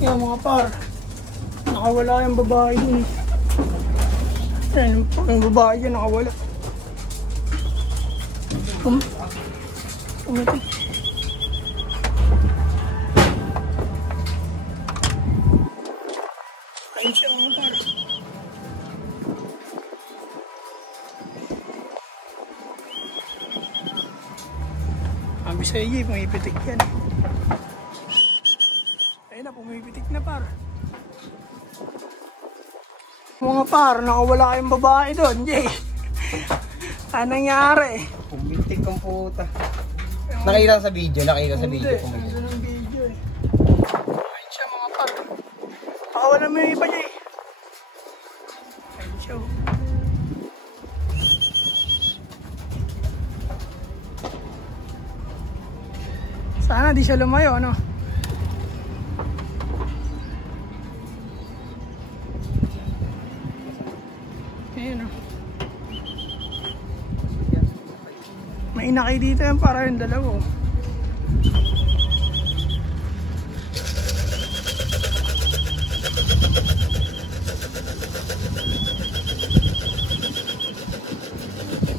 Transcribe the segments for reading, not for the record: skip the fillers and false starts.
Yan mga par, nakawala yung babae dun. Yan, yung babae yun nakawala. Pumitik. Ayun siya mga par. Sabi sa iyo, pumipitik yan. Ayun na, pumipitik na par. Mga par, nakawala yung babae doon, Jay. Anong nangyari? Pumitik ang puta. Nakita sa video, nakita sa video. Hindi, nakita ng video eh. Ayun siya mga par. Nakawala mo yung iba, Jay. Ayun siya. Sana di siya lumayo, ano? Ayun, oh. May inakay dito yan para yung dalawa.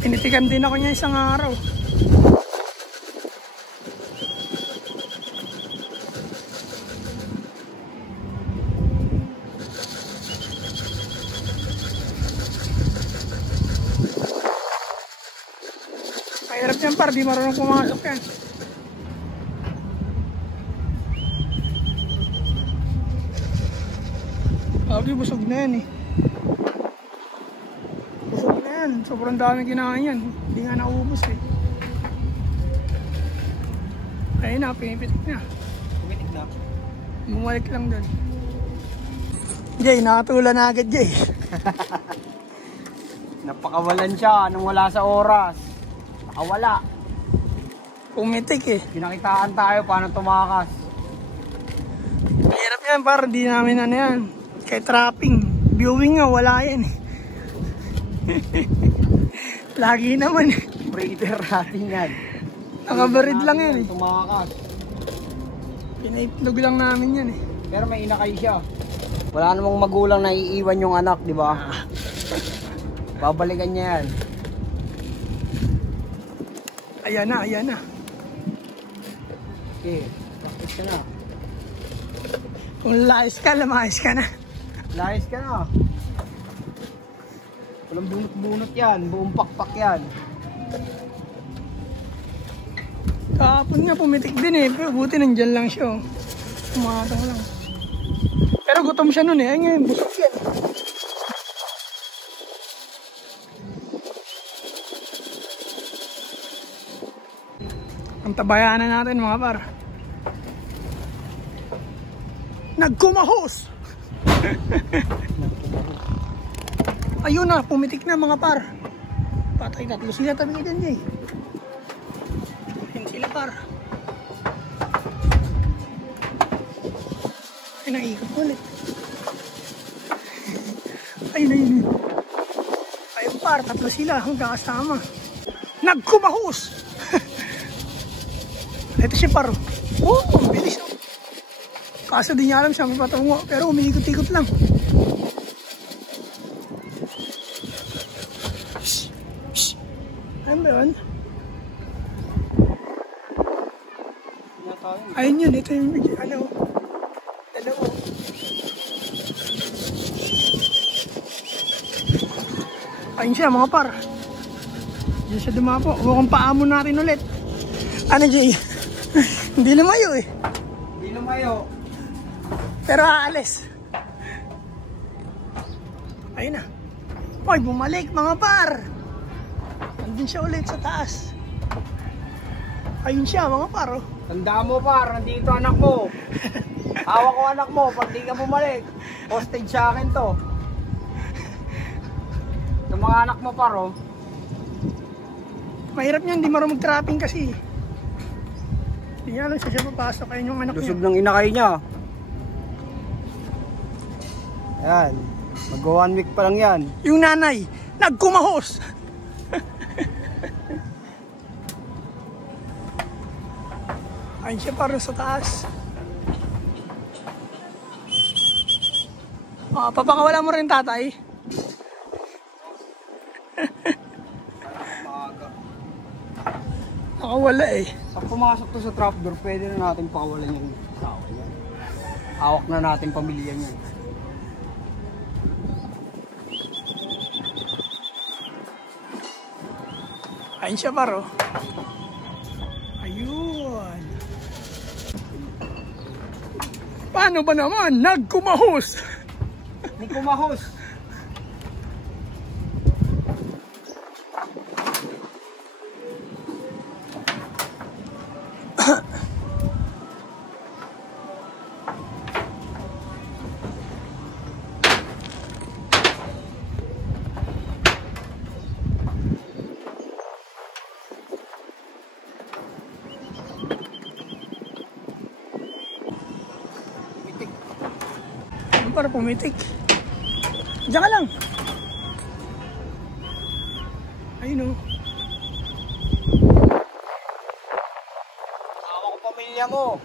Pinitikan din ako niya isang araw. Mahirap yan par, di marunong pumasok yan. Lagi busog na yan eh. Busog na yan, sobrang dami kinain yan. Hindi nga naubos eh. Ayun na, pinipitik na. Pumitik na? Bumalik lang doon. Jay, nakatula na agad Jay. Napakawalan siya nung wala sa oras. Nakawala. Pumitik eh. Pinakitaan tayo paano tumakas. Mahirap yan par, di namin ano yan. Kay trapping. Viewing nga, wala yan eh. Lagi naman eh. Breeder natin yan. Nakabarid lang yan eh. Tumakas. Pinaitlog lang namin yan eh. Pero may inakay siya. Wala namang magulang na iiwan yung anak, di ba? Babalikan niya yan. Ayan na, ayan na. Okay, practice ka na. Kung layas ka, lamayas ka na. Layas ka na. Walang bunot-bunot yan, buong pakpak yan. Kahapon nga pumitik din eh, pero buti nandyan lang siya. Umatang lang. Pero gutom siya nun eh, ay ngayon busog yan. Ang tabayanan natin mga par. Nagkumahos! Ayun na, pumitik na mga par. Patay, tatlo sila tabi ka dyan eh. Ayun sila par. Ay, naikot ulit. Ayun, ayun. Ayun par, tatlo sila hanggang kasama. Nagkumahos! Ito si Paro. Oh, ang bilis. Kaso di niya alam siya may patungo. Pero umiikot-ikot lang. Shhh! Shhh! Ano ba yun? Ayun yun. Ito yung ano. Dalawa. Ayun siya mga par. Diyan siya dumapo. Mukhang paamon natin ulit. Ano Jay? Hindi lumayo eh. Hindi lumayo. Pero aalis. Ayun na. Hoy, bumalik mga par. Nandun siya ulit sa taas. Ayun siya mga par oh. Tandaan mo par, nandito anak mo. Hawak ko anak mo, pag di ka bumalik. Hostage sa akin to. Sa mga anak mo par oh. Mahirap niyan, hindi marunong mag-trapping kasi. Hindi niya alam siya papasok. Ayun yung anak Lusog niya. ng inakay niya. Ayan. Mag-1 week pa lang yan. Yung nanay, nagkumahos. Ayun siya parang sa taas. Papakawala mo rin tatay. Maaga. Nakawala eh. Pag pumasok to sa trapdoor, pwede na natin pakawalan yung tao niya. Hawak na natin pamilya niya. Ayun siya paro. Ayun. Paano ba naman? Nagkumahos. May kumahos. Para pumitik. Diyan ka lang. Ayun o. Hawak ko pamilya mo.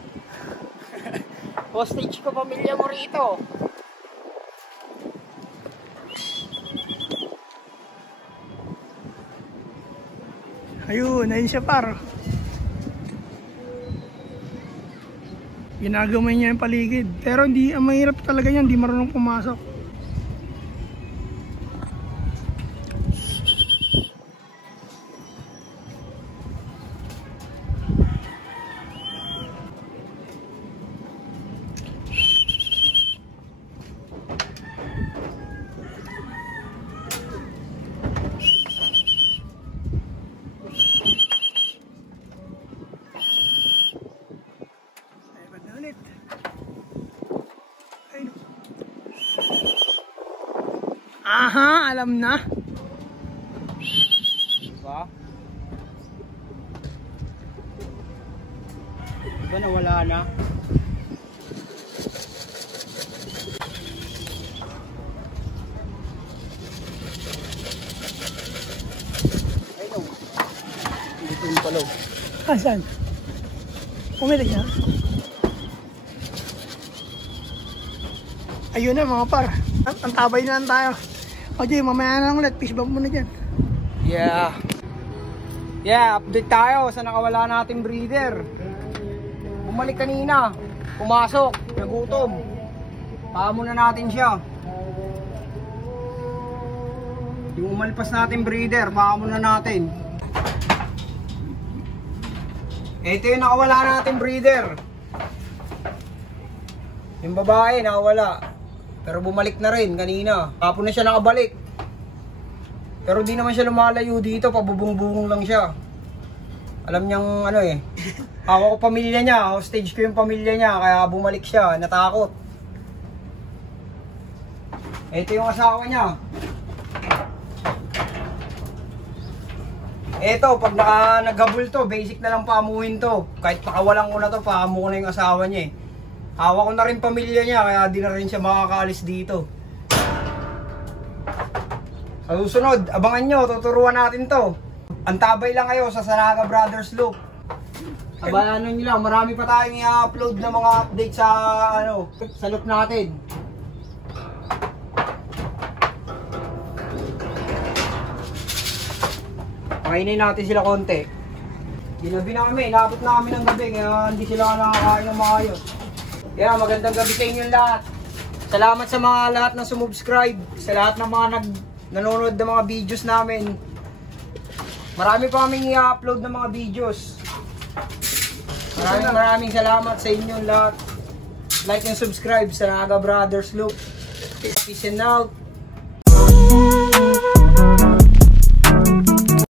Hostage ko pamilya mo rito. Ayun, ayun siya paro. Ginagawin niya yung paligid. Pero hindi, ang mahirap talaga yan, hindi marunong pumasok. Aha, alam na. Diba? Diba nawala na? Ay no. Dito yung palaw. Saan? Pumitik na. Ayun na mga par. Ang tabay na lang tayo. O di, mamaya na lang ulit. Fish bump mo na dyan. Yeah. Yeah, update tayo sa nakawala nating breeder. Bumalik kanina. Pumasok. Nagutom. Paamo na natin siya. Yung umalpas natin breeder, paamo na natin. Ito yung nakawala natin breeder. Yung babae nakawala. Pero bumalik na rin kanina. Kapon na siya nakabalik. Pero di naman siya lumalayo dito. Pabubong-bubong lang siya. Alam niyang ano eh. Hawak ko pamilya niya. Hostage ko yung pamilya niya. Kaya bumalik siya. Natakot. Ito yung asawa niya. Ito, pag naghabol to, basic na lang paamuhin to. Kahit pakawalan ko na to, paamu ko na yung asawa niya eh. Hawak ko na rin pamilya niya, kaya di na rin siya makakaalis dito. Sa susunod, abangan nyo, tuturuan natin to. Antabay lang kayo sa Sanaga Brothers Loop. Abangan nyo lang, marami pa tayong i-upload na mga update sa, sa loop natin. Pakainin natin sila konti. Ginabi na kami, inabot na kami ng gabi, kaya hindi sila nakakain ng maayos. Kaya magandang gabi sa inyo lahat. Salamat sa mga lahat na sumubscribe, sa lahat ng mga nanonood ng mga videos namin. Marami pa kaming i-upload ng mga videos. Maraming salamat sa inyo lahat. Like and subscribe sa Sanaga Brothers Loop. Peace and out.